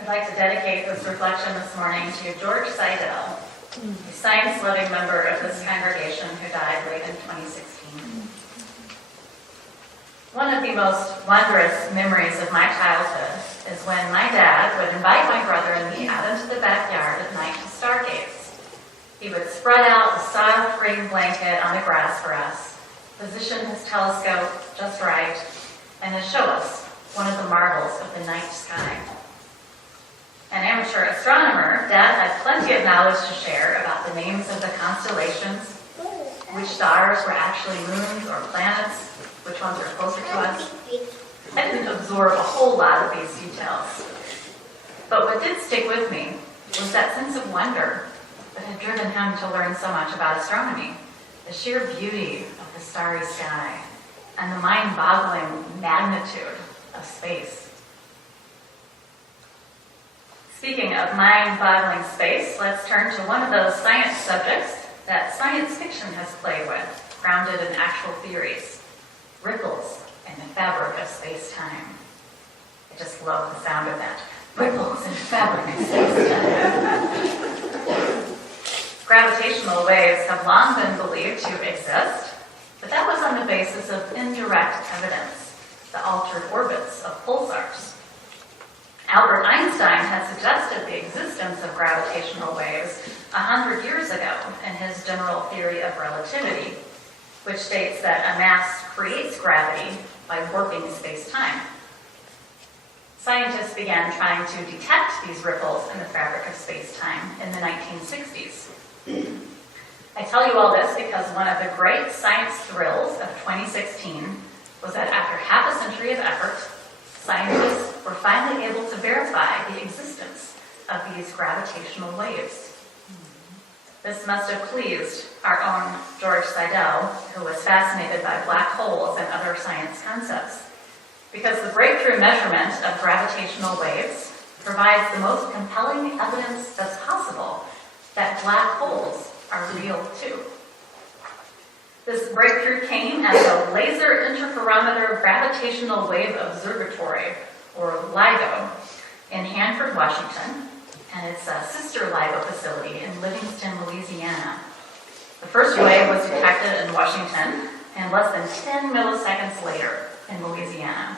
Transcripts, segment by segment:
I'd like to dedicate this reflection this morning to George Seidel, a science-loving member of this congregation who died late in 2016. One of the most wondrous memories of my childhood is when my dad would invite my brother and me out into the backyard at night to stargaze. He would spread out the soft green blanket on the grass for us, position his telescope just right, and then show us one of the marvels of the night sky. An amateur astronomer, Dad had plenty of knowledge to share about the names of the constellations, which stars were actually moons or planets, which ones were closer to us. I didn't absorb a whole lot of these details. But what did stick with me was that sense of wonder that had driven him to learn so much about astronomy, the sheer beauty of the starry sky, and the mind-boggling magnitude of space. Speaking of mind-boggling space, let's turn to one of those science subjects that science fiction has played with, grounded in actual theories: ripples in the fabric of space-time. I just love the sound of that. Ripples in the fabric of space-time. Gravitational waves have long been believed to exist, but that was on the basis of indirect evidence, the altered orbits of pulsars. Albert Einstein had suggested the existence of gravitational waves 100 years ago in his general theory of relativity, which states that a mass creates gravity by warping space-time. Scientists began trying to detect these ripples in the fabric of space-time in the 1960s. I tell you all this because one of the great science thrills of 2016 was that after half a century of effort, scientists were finally able to verify the existence of these gravitational waves. This must have pleased our own George Seidel, who was fascinated by black holes and other science concepts, because the breakthrough measurement of gravitational waves provides the most compelling evidence that's possible that black holes are real too. This breakthrough came at the Laser Interferometer Gravitational Wave Observatory, or LIGO, in Hanford, Washington, and its sister LIGO facility in Livingston, Louisiana. The first wave was detected in Washington, and less than 10 milliseconds later in Louisiana.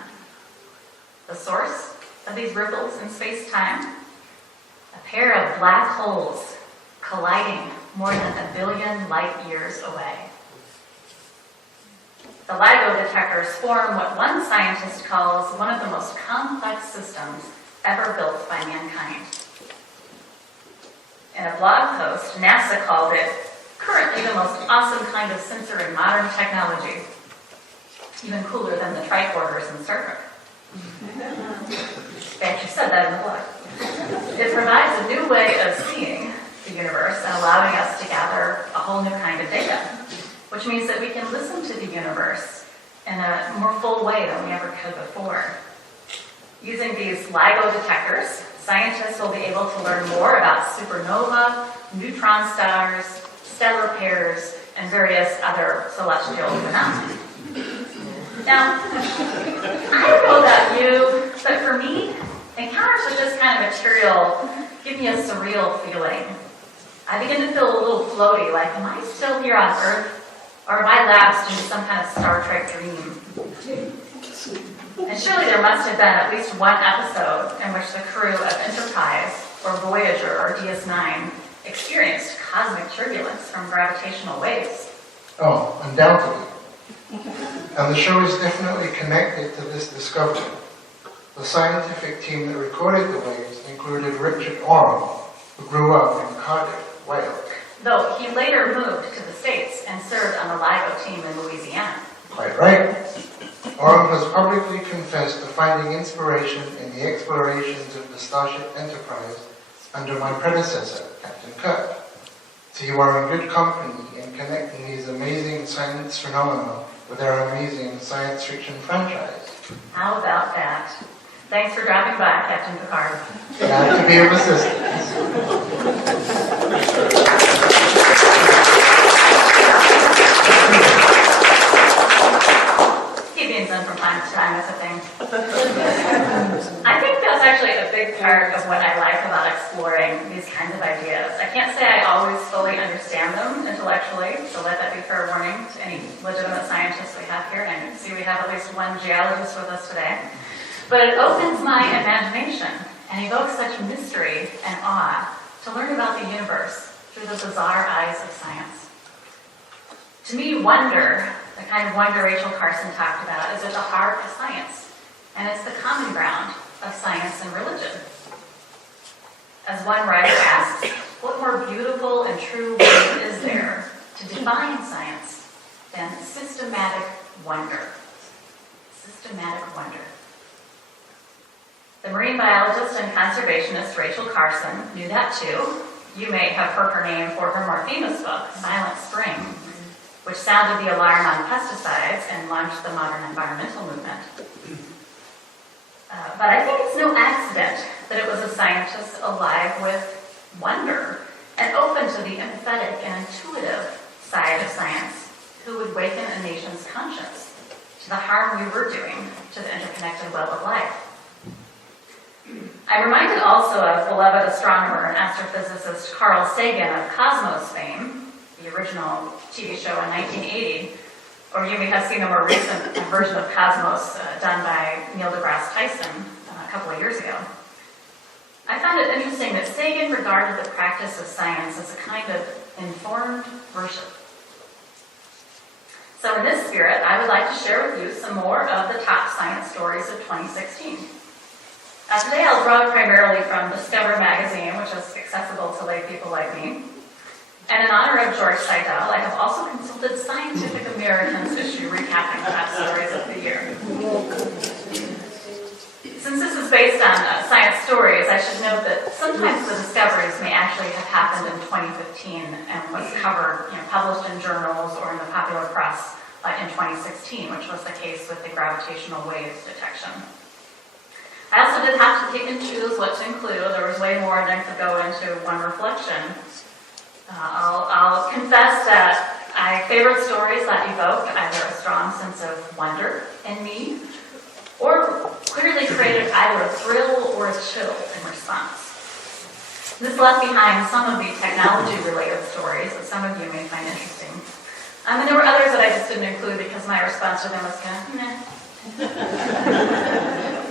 The source of these ripples in space-time? A pair of black holes colliding more than 1 billion light years away. The LIGO detectors form what one scientist calls one of the most complex systems ever built by mankind. In a blog post, NASA called it currently the most awesome kind of sensor in modern technology, even cooler than the tricorders in Star Trek. They actually said that in the blog. It provides a new way of seeing the universe and allowing us to gather a whole new kind of data, which means that we can listen to the universe in a more full way than we ever could before. Using these LIGO detectors, scientists will be able to learn more about supernova, neutron stars, stellar pairs, and various other celestial phenomena. Now, I don't know about you, but for me, encounters with this kind of material give me a surreal feeling. I begin to feel a little floaty, like, am I still here on Earth? Or have I lapsed into some kind of Star Trek dream? And surely there must have been at least one episode in which the crew of Enterprise, or Voyager, or DS9 experienced cosmic turbulence from gravitational waves. Oh, undoubtedly. And the show is definitely connected to this discovery. The scientific team that recorded the waves included Richard Oram, who grew up in Cardiff, Wales. Though he later moved to the States and served on the LIGO team in Louisiana. Quite right. Oram has publicly confessed to finding inspiration in the explorations of the Starship Enterprise under my predecessor, Captain Kirk. So you are in good company in connecting these amazing science phenomena with our amazing science fiction franchise. How about that? Thanks for dropping by, Captain Picard. Glad to be of assistance. Keeping them from time to time is a thing. I think that's actually a big part of what I like about exploring these kinds of ideas. I can't say I always fully understand them intellectually, so let that be fair warning to any legitimate scientists we have here. And I see we have at least one geologist with us today. But it opens my imagination and evokes such mystery and awe to learn about the universe through the bizarre eyes of science. To me, wonder, the kind of wonder Rachel Carson talked about, is at the heart of science, and it's the common ground of science and religion. As one writer asks, what more beautiful and true way is there to define science than systematic wonder? Systematic wonder. The marine biologist and conservationist Rachel Carson knew that too. You may have heard her name for her more famous book, Silent Spring, which sounded the alarm on pesticides and launched the modern environmental movement. But I think it's no accident that it was a scientist alive with wonder and open to the empathetic and intuitive side of science who would waken a nation's conscience to the harm we were doing to the interconnected web of life. I'm reminded also of beloved astronomer and astrophysicist Carl Sagan of Cosmos fame, the original TV show in 1980, or you may have seen a more recent version of Cosmos done by Neil deGrasse Tyson a couple of years ago. I found it interesting that Sagan regarded the practice of science as a kind of informed worship. So in this spirit, I would like to share with you some more of the top science stories of 2016. Today I'll draw primarily from Discover magazine, which is accessible to lay people like me. And in honor of George Seidel, I have also consulted Scientific American's issue recapping the top stories of the year. Since this is based on science stories, I should note that sometimes the discoveries may actually have happened in 2015 and was covered, published in journals or in the popular press in 2016, which was the case with the gravitational waves detection. I also did have to pick and choose what to include. There was way more than could go into one reflection. I'll confess that I favored stories that evoked either a strong sense of wonder in me or clearly created either a thrill or a chill in response. This left behind some of the technology-related stories that some of you may find interesting. And there were others that I just didn't include because my response to them was kind of, meh.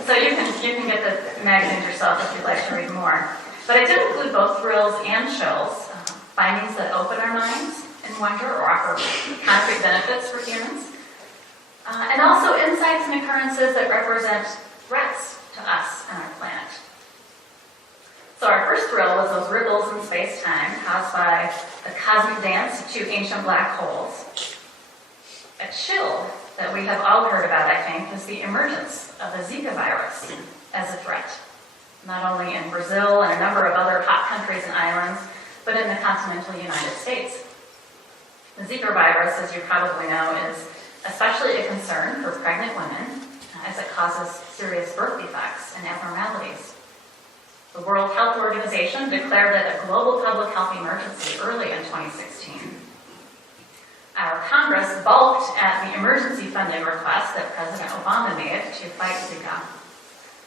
So you can get the magazines yourself if you'd like to read more. But I did include both thrills and chills, findings that open our minds in wonder or offer concrete benefits for humans, and also insights and occurrences that represent threats to us and our planet. So our first thrill was those ripples in space-time caused by the cosmic dance of two ancient black holes. A chill that we have all heard about, I think, is the emergence of the Zika virus as a threat, not only in Brazil and a number of other hot countries and islands, but in the continental United States. The Zika virus, as you probably know, is especially a concern for pregnant women as it causes serious birth defects and abnormalities. The World Health Organization declared it a global public health emergency early in 2016. Our Congress balked at the emergency funding request that President Obama made to fight Zika.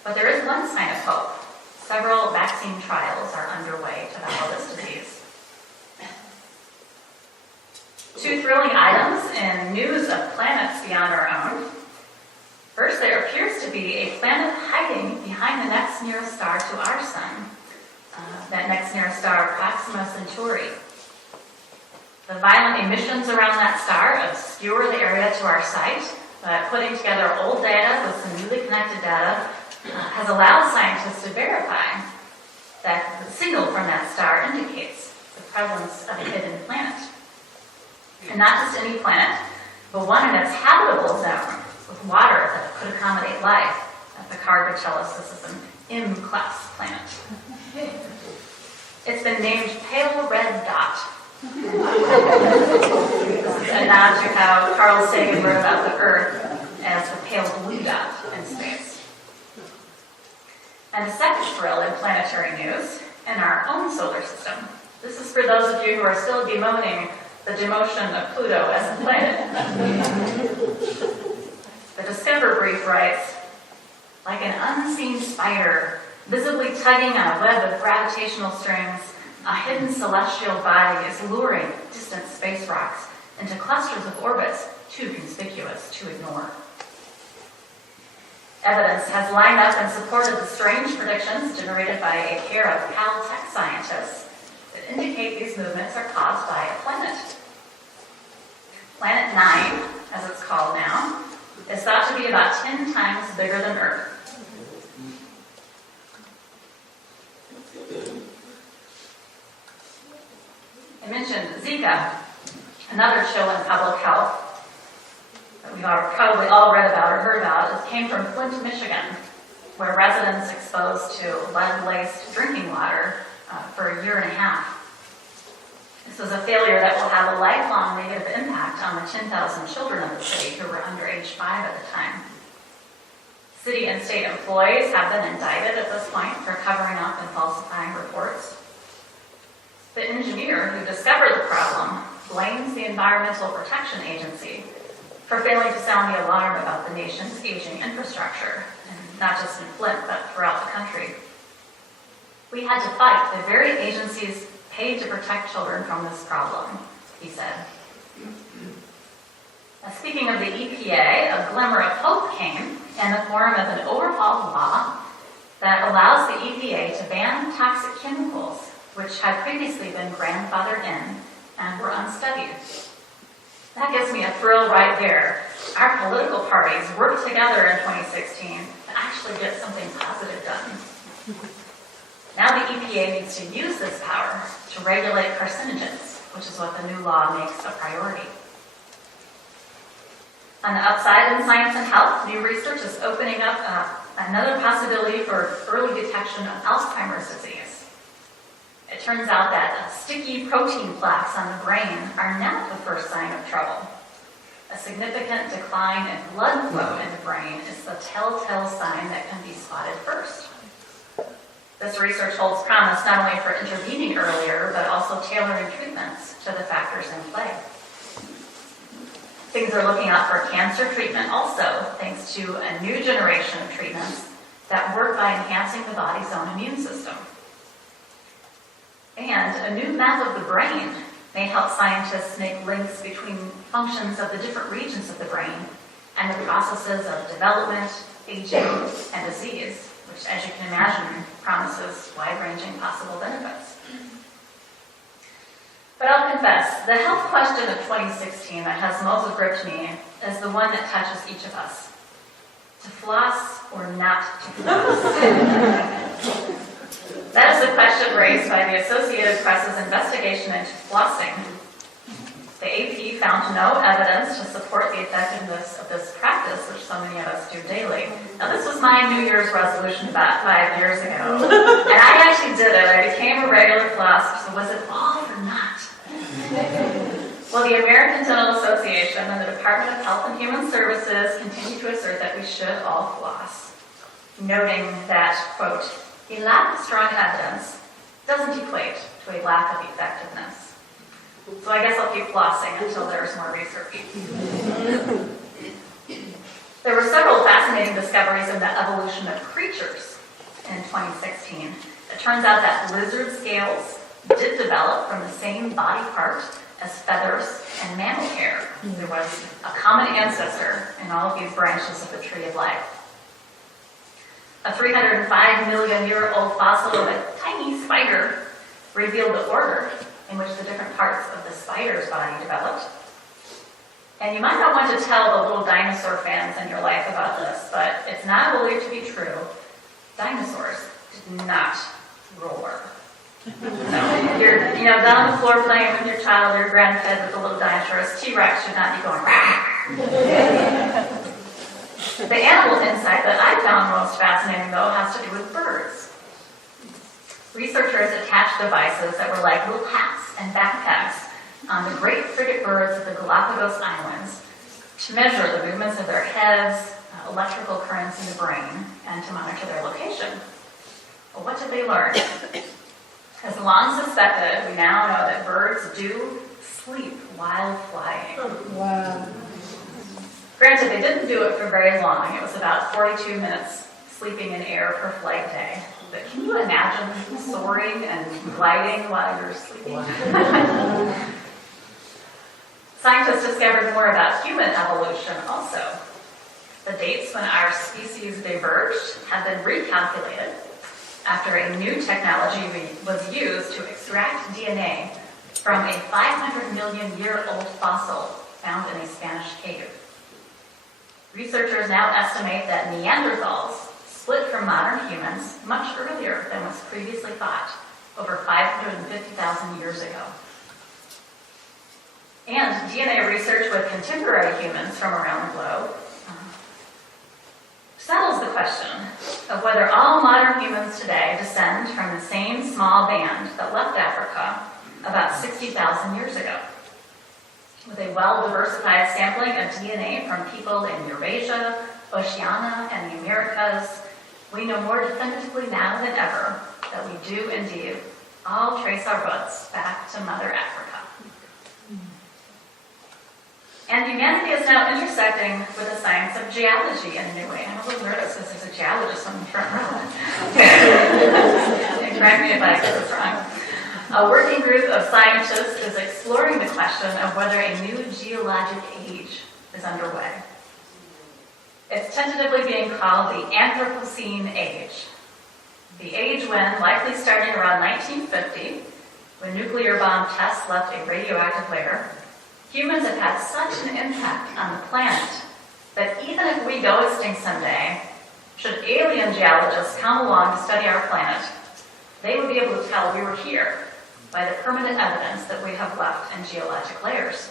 But there is one sign of hope. Several vaccine trials are underway to battle this disease. Two thrilling items in news of planets beyond our own. First, there appears to be a planet hiding behind the next nearest star to our sun. That next nearest star, Proxima Centauri. The violent emissions around that star obscure the area to our sight, but putting together old data with some newly connected data has allowed scientists to verify that the signal from that star indicates the prevalence of a hidden planet. And not just any planet, but one in its habitable zone with water that could accommodate life. Picard would tell us this is an M-class planet. It's been named Pale Red Dot. This is a nod to how Carl Sagan wrote about the Earth as the pale blue dot in space. And the second thrill in planetary news in our own solar system. This is for those of you who are still bemoaning the demotion of Pluto as a planet. The Discover brief writes, like an unseen spider Visibly tugging on a web of gravitational strings, a hidden celestial body is luring distant space rocks into clusters of orbits too conspicuous to ignore. Evidence has lined up and supported the strange predictions generated by a pair of Caltech scientists that indicate these movements are caused by a planet. Planet 9, as it's called now, is thought to be about 10 times bigger than Earth. I mentioned Zika, another chill in public health that we've probably all read about or heard about. It came from Flint, Michigan, where residents exposed to lead-laced drinking water for a year and a half. This was a failure that will have a lifelong negative impact on the 10,000 children of the city who were under age 5 at the time. City and state employees have been indicted at this point for covering up and falsifying reports. The engineer who discovered the problem blames the Environmental Protection Agency for failing to sound the alarm about the nation's aging infrastructure, and not just in Flint, but throughout the country. We had to fight the very agencies paid to protect children from this problem, he said. Now, speaking of the EPA, a glimmer of hope came in the form of an overhauled law that allows the EPA to ban toxic chemicals which had previously been grandfathered in and were unstudied. That gives me a thrill right there. Our political parties worked together in 2016 to actually get something positive done. Now the EPA needs to use this power to regulate carcinogens, which is what the new law makes a priority. On the upside in science and health, new research is opening up another possibility for early detection of Alzheimer's disease. It turns out that sticky protein plaques on the brain are not the first sign of trouble. A significant decline in blood flow in the brain is the telltale sign that can be spotted first. This research holds promise not only for intervening earlier, but also tailoring treatments to the factors in play. Things are looking up for cancer treatment also, thanks to a new generation of treatments that work by enhancing the body's own immune system. And a new map of the brain may help scientists make links between functions of the different regions of the brain and the processes of development, aging, and disease, which, as you can imagine, promises wide-ranging possible benefits. But I'll confess, the health question of 2016 that has most gripped me is the one that touches each of us. To floss or not to floss? That is the question raised by the Associated Press's investigation into flossing. The AP found no evidence to support the effectiveness of this practice, which so many of us do daily. Now, this was my New Year's resolution about 5 years ago, and I actually did it. I became a regular flosser, so was it all or not? Well, the American Dental Association and the Department of Health and Human Services continue to assert that we should all floss, noting that, quote, a lack of strong evidence doesn't equate to a lack of effectiveness. So I guess I'll keep flossing until there's more research. There were several fascinating discoveries in the evolution of creatures in 2016. It turns out that lizard scales did develop from the same body part as feathers and mammal hair. There was a common ancestor in all of these branches of the tree of life. A 305 million year old fossil of a tiny spider revealed the order in which the different parts of the spider's body developed. And you might not want to tell the little dinosaur fans in your life about this, but it's now believed to be true. Dinosaurs did not roar. So if you're down on the floor playing with your child or your grandkid with the little dinosaurs, T-Rex should not be going rah. The animal insight that I found most fascinating, though, has to do with birds. Researchers attached devices that were like little hats and backpacks on the great frigate birds of the Galapagos Islands to measure the movements of their heads, electrical currents in the brain, and to monitor their location. Well, what did they learn? As long suspected, we now know that birds do sleep while flying. Wow. Granted, they didn't do it for very long. It was about 42 minutes sleeping in air per flight day. but can you imagine soaring and gliding while you're sleeping? Scientists discovered more about human evolution also. The dates when our species diverged have been recalculated after a new technology was used to extract DNA from a 500 million year old fossil found in a Spanish cave. Researchers now estimate that Neanderthals split from modern humans much earlier than was previously thought, over 550,000 years ago. And DNA research with contemporary humans from around the globe settles the question of whether all modern humans today descend from the same small band that left Africa about 60,000 years ago. With a well-diversified sampling of DNA from people in Eurasia, Oceania, and the Americas, we know more definitively now than ever that we do indeed all trace our roots back to Mother Africa. And humanity is now intersecting with the science of geology in a new way. I'm a little nervous because there's a geologist on the front row. And correct me if I get this wrong. A working group of scientists is exploring the question of whether a new geologic age is underway. It's tentatively being called the Anthropocene age. The age when, likely starting around 1950, when nuclear bomb tests left a radioactive layer, humans have had such an impact on the planet that even if we go extinct someday, should alien geologists come along to study our planet, they would be able to tell we were here by the permanent evidence that we have left in geologic layers.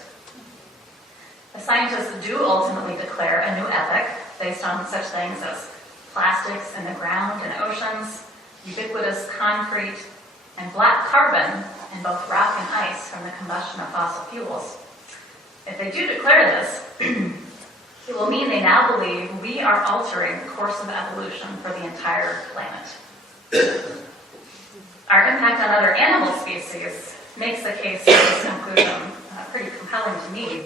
The scientists do ultimately declare a new epoch based on such things as plastics in the ground and oceans, ubiquitous concrete, and black carbon in both rock and ice from the combustion of fossil fuels. If they do declare this, it will mean they now believe we are altering the course of evolution for the entire planet. Our impact on other animal species makes the case for this conclusion pretty compelling to me.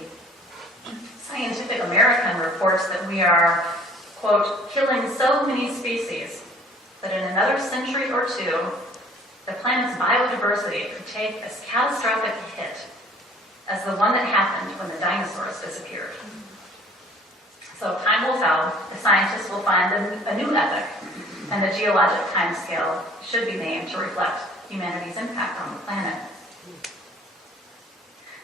Scientific American reports that we are, quote, killing so many species that in another century or two, the planet's biodiversity could take as catastrophic a hit as the one that happened when the dinosaurs disappeared. So time will tell. The scientists will find a new epoch, and the geologic timescale should be named to reflect humanity's impact on the planet.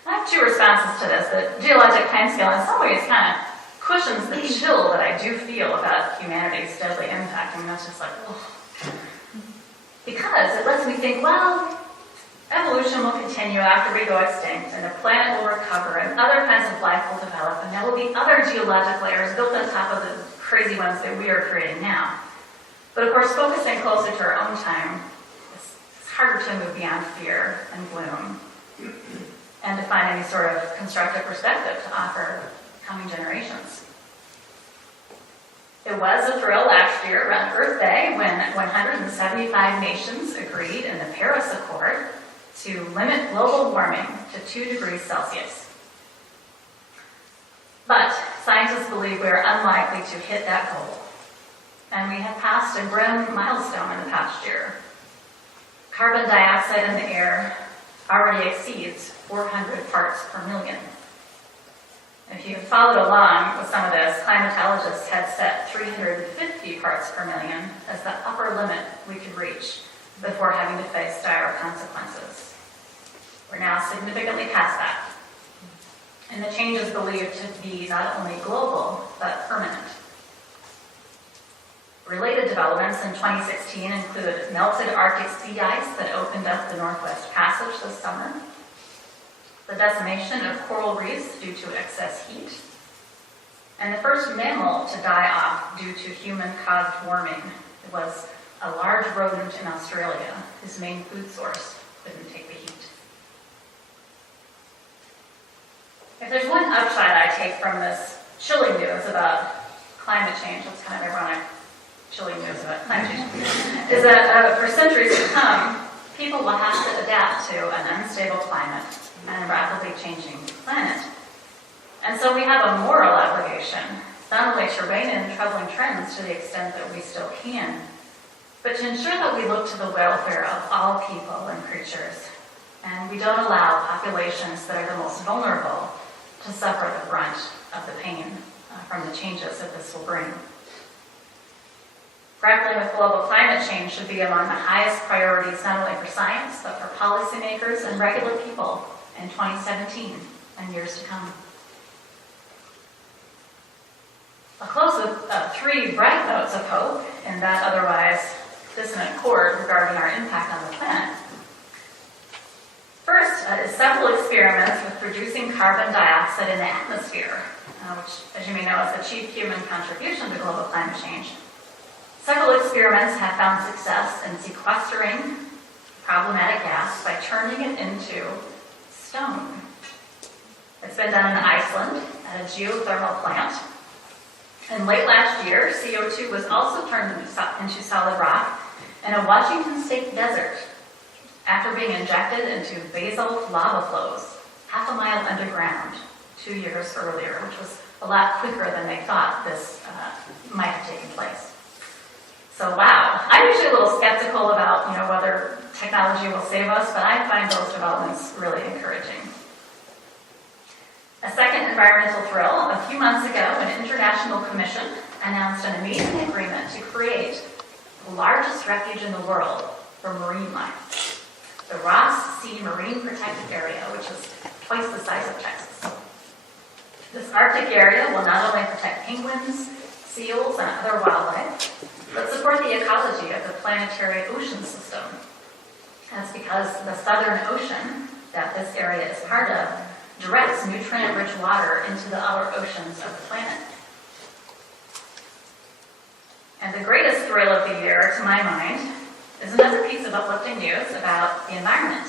I have two responses to this. The geologic timescale in some ways kind of cushions the chill that I do feel about humanity's deadly impact. I mean, that's just like, oh. Because it lets me think, well, evolution will continue after we go extinct, and the planet will recover, and other kinds of life will develop, and there will be other geologic layers built on top of the crazy ones that we are creating now. But of course, focusing closer to our own time, it's harder to move beyond fear and gloom, and to find any sort of constructive perspective to offer coming generations. It was a thrill last year around Earth Day when 175 nations agreed in the Paris Accord to limit global warming to 2 degrees Celsius. But scientists believe we are unlikely to hit that goal. And we have passed a grim milestone in the past year. Carbon dioxide in the air already exceeds 400 parts per million. If you followed along with some of this, climatologists had set 350 parts per million as the upper limit we could reach before having to face dire consequences. We're now significantly past that. And the change is believed to be not only global, but permanent. Related developments in 2016 include melted Arctic sea ice that opened up the Northwest Passage this summer, the decimation of coral reefs due to excess heat, and the first mammal to die off due to human-caused warming. It was a large rodent in Australia whose main food source couldn't take the heat. If there's one upside I take from this chilling news about climate change, that's kind of ironic, chilling news about climate change, is that for centuries to come, people will have to adapt to an unstable climate and a rapidly changing planet. And so we have a moral obligation, not only to rein in troubling trends to the extent that we still can, but to ensure that we look to the welfare of all people and creatures, and we don't allow populations that are the most vulnerable to suffer the brunt of the pain from the changes that this will bring. Grappling with global climate change should be among the highest priorities not only for science, but for policymakers and regular people in 2017 and years to come. I'll close with 3 bright notes of hope in that otherwise dissonant chord regarding our impact on the planet. First is several experiments with producing carbon dioxide in the atmosphere, which, as you may know, is the chief human contribution to global climate change. Several experiments have found success in sequestering problematic gas by turning it into stone. It's been done in Iceland at a geothermal plant. And late last year, CO2 was also turned into solid rock in a Washington state desert after being injected into basalt lava flows half a mile underground 2 years earlier, which was a lot quicker than they thought this might have taken place. So wow, I'm usually a little skeptical about whether technology will save us, but I find those developments really encouraging. A second environmental thrill, a few months ago, an international commission announced an amazing agreement to create the largest refuge in the world for marine life, the Ross Sea Marine Protected Area, which is twice the size of Texas. This Arctic area will not only protect penguins, seals, and other wildlife, but support the ecology of the planetary ocean system. That's because the Southern Ocean that this area is part of directs nutrient-rich water into the outer oceans of the planet. And the greatest thrill of the year, to my mind, is another piece of uplifting news about the environment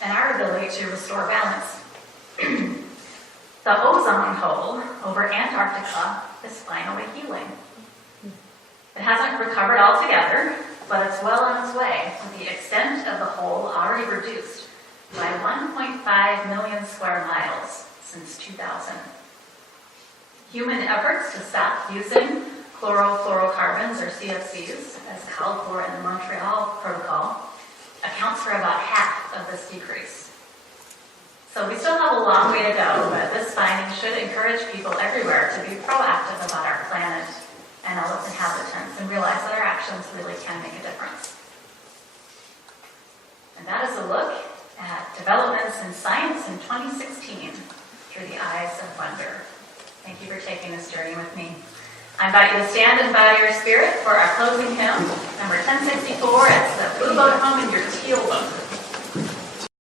and our ability to restore balance. The ozone hole over Antarctica is finally healing. It hasn't recovered altogether, but it's well on its way, with the extent of the hole already reduced by 1.5 million square miles since 2000. Human efforts to stop using chlorofluorocarbons, or CFCs, as called for in the Montreal Protocol, accounts for about half of this decrease. So we still have a long way to go, but this finding should encourage people everywhere to be proactive about our planet and all its inhabitants and realize that our actions really can make a difference. And that is a look at developments in science in 2016 through the eyes of wonder. Thank you for taking this journey with me. I invite you to stand and bow your spirit for our closing hymn, number 1064. It's the Blue Boat Home in